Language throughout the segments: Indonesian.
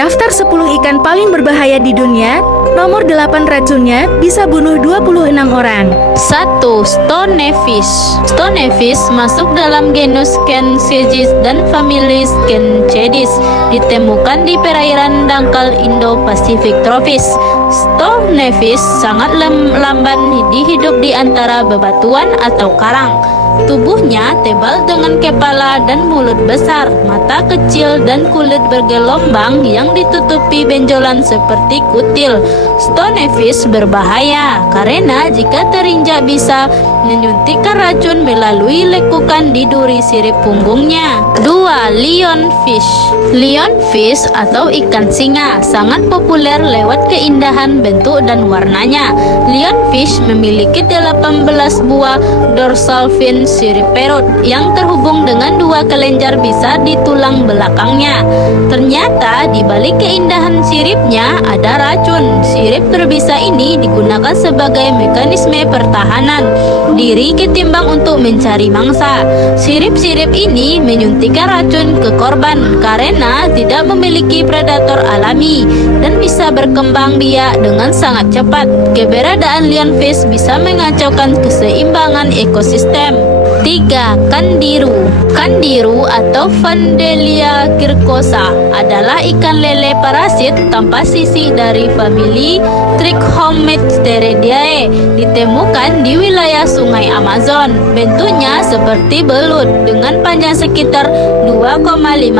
Daftar 10 ikan paling berbahaya di dunia, nomor 8 racunnya bisa bunuh 26 orang. 1. Stonefish. Stonefish masuk dalam genus Skenceges dan famili Skencedes. Ditemukan di perairan dangkal Indo-Pasifik tropis. Stonefish sangat lamban hidup di antara bebatuan atau karang. Tubuhnya tebal dengan kepala dan mulut besar, mata kecil dan kulit bergelombang yang ditutupi benjolan seperti kutil. Stonefish berbahaya karena jika terinjak bisa menyuntikkan racun melalui lekukan di duri sirip punggungnya. 2. Lionfish. Lionfish atau ikan singa sangat populer lewat keindahan bentuk dan warnanya. Lionfish memiliki 18 buah dorsal fin sirip perut yang terhubung dengan 2 kelenjar bisa di tulang belakangnya. Ternyata di balik keindahan siripnya ada racun. Sirip berbisa ini digunakan sebagai mekanisme pertahanan diri ketimbang untuk mencari mangsa. Sirip-sirip ini menyuntikkan racun ke korban karena tidak memiliki predator alami dan bisa berkembang biak dengan sangat cepat. Keberadaan lionfish bisa mengacaukan keseimbangan ekosistem. 3. Kandiru. Kandiru atau Vandelia kirkosa adalah ikan lele parasit tanpa sisik dari famili Trichomysteridae. Ditemukan di wilayah sungai Amazon. Bentuknya seperti belut dengan panjang sekitar 2,5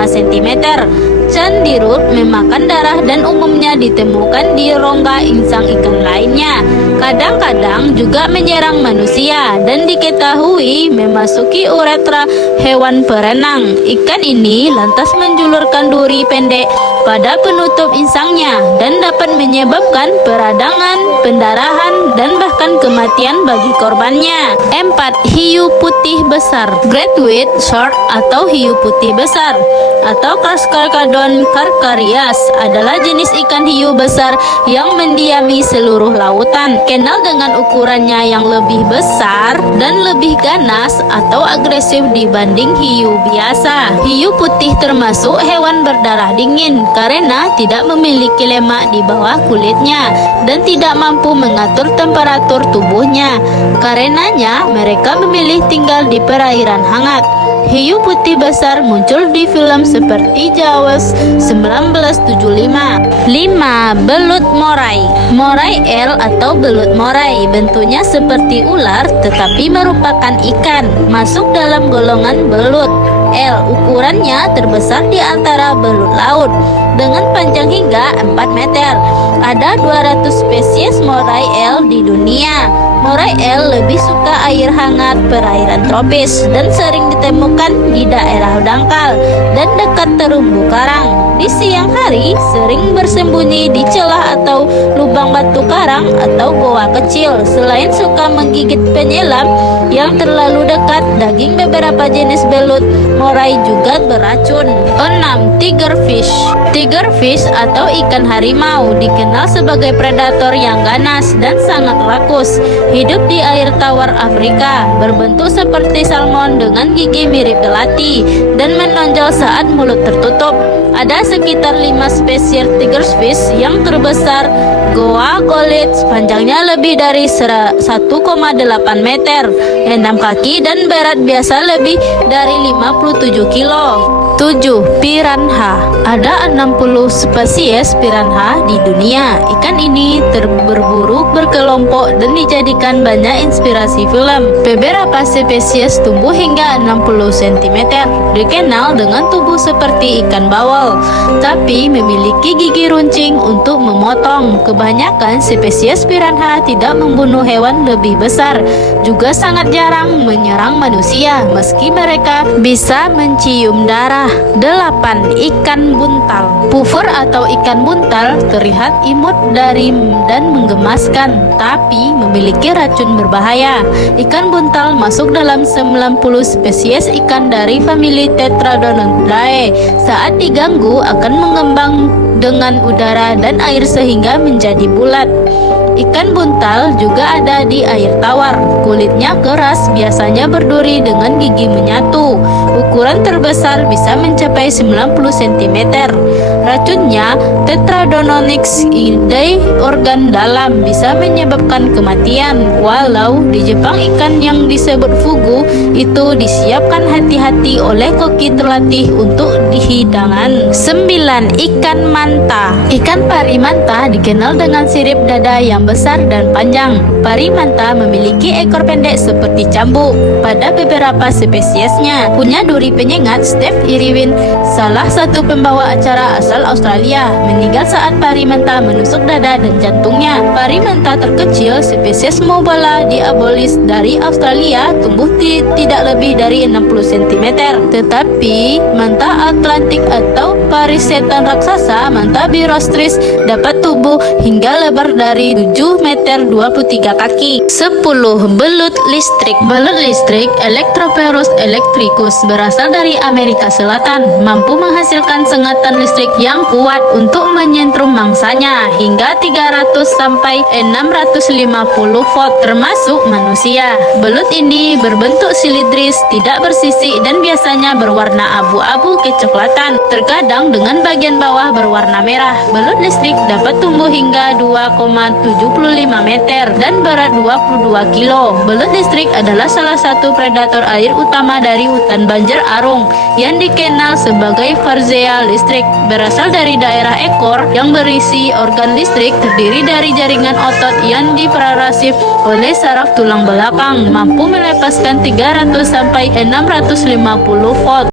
cm. Candirut memakan darah dan umumnya ditemukan di rongga insang ikan lainnya. Kadang-kadang juga menyerang manusia dan diketahui memasuki uretra hewan perenang. Ikan ini lantas menjulurkan duri pendek pada penutup insangnya dan dapat menyebabkan peradangan, pendarahan, dan bahkan kematian bagi korbannya. 4. Hiu putih besar. Great white shark atau hiu putih besar atau Carcharodon carcharias adalah jenis ikan hiu besar yang mendiami seluruh lautan. Kenal dengan ukurannya yang lebih besar dan lebih ganas atau agresif dibanding hiu biasa. Hiu putih termasuk hewan berdarah dingin karena tidak memiliki lemak di bawah kulitnya dan tidak mampu mengatur temperatur tubuhnya. Karenanya mereka memilih tinggal di perairan hangat. Hiu putih besar muncul di film seperti Jaws 1975. 5. Belut moray. Moray eel atau belut moray bentuknya seperti ular tetapi merupakan ikan, masuk dalam golongan belut eel. Ukurannya terbesar di antara belut laut dengan panjang hingga 4 meter. Ada 200 spesies moray eel di dunia. Moray eel lebih suka air hangat perairan tropis dan sering ditemukan di daerah dangkal dan dekat terumbu karang. Di siang hari sering bersembunyi di celah atau lubang batu karang atau goa kecil. Selain suka menggigit penyelam yang terlalu dekat, daging beberapa jenis belut moray juga beracun. 6. Tigerfish. Tigerfish atau ikan harimau dikenal sebagai predator yang ganas dan sangat rakus. Hidup di air tawar Afrika, berbentuk seperti salmon dengan gigi mirip kelati dan menonjol saat mulut tertutup. Ada sekitar 5 spesies tigerfish yang terbesar Goa golets, panjangnya lebih dari 1,8 meter, 6 kaki dan berat biasa lebih dari 57 kilo. 7. Piranha. Ada 60 spesies piranha di dunia. Ikan ini berburu berkelompok dan dijadikan banyak inspirasi film. Beberapa spesies tumbuh hingga 60 cm. Dikenal dengan tubuh seperti ikan bawal, tapi memiliki gigi runcing untuk memotong. Kebanyakan spesies piranha tidak membunuh hewan lebih besar, juga sangat jarang menyerang manusia meski mereka bisa mencium darah. 8. Ikan buntal. Puffer atau ikan buntal terlihat imut dan menggemaskan, tapi memiliki racun berbahaya. Ikan buntal masuk dalam 90 spesies ikan dari famili Tetradontidae. Saat diganggu akan mengembang dengan udara dan air sehingga menjadi bulat. Ikan buntal juga ada di air tawar. Kulitnya keras, biasanya berduri dengan gigi menyatu. Ukuran terbesar bisa mencapai 90 cm. Racunnya Tetradononyx ide organ dalam bisa menyebabkan kematian. Walau di Jepang ikan yang disebut fugu itu disiapkan hati-hati oleh koki terlatih untuk hidangan. 9. Ikan manta. Ikan pari manta dikenal dengan sirip dada yang besar dan panjang. Pari manta memiliki ekor pendek seperti cambuk pada beberapa spesiesnya. Punya duri penyengat. Steve Irwin, salah satu pembawa acara asal Australia, meninggal saat pari manta menusuk dada dan jantungnya. Pari manta terkecil spesies Mobala diabolis dari Australia tumbuh tidak lebih dari 60 cm. Tetapi manta Atlantik atau pari setan raksasa, manta birostris, dapat tumbuh hingga lebar dari 7 meter 23 kaki. 10. Belut listrik. Belut listrik Electroperus electricus berasal dari Amerika Selatan, mampu menghasilkan sengatan listrik yang kuat untuk menyentrum mangsanya hingga 300 sampai 650 volt termasuk manusia. Belut ini berbentuk silindris, tidak bersisik dan biasanya berwarna abu-abu kecoklatan, terkadang dengan bagian bawah berwarna merah. Belut listrik dapat tumbuh hingga 2,75 meter dan berat 22 kilo. Belut listrik adalah salah satu predator air utama dari hutan Banjar Arung yang dikenal sebagai Varzea listrik. Berasal dari daerah ekor yang berisi organ listrik, terdiri dari jaringan otot yang diperarasif oleh saraf tulang belakang, mampu melepaskan 300 sampai 650 volt.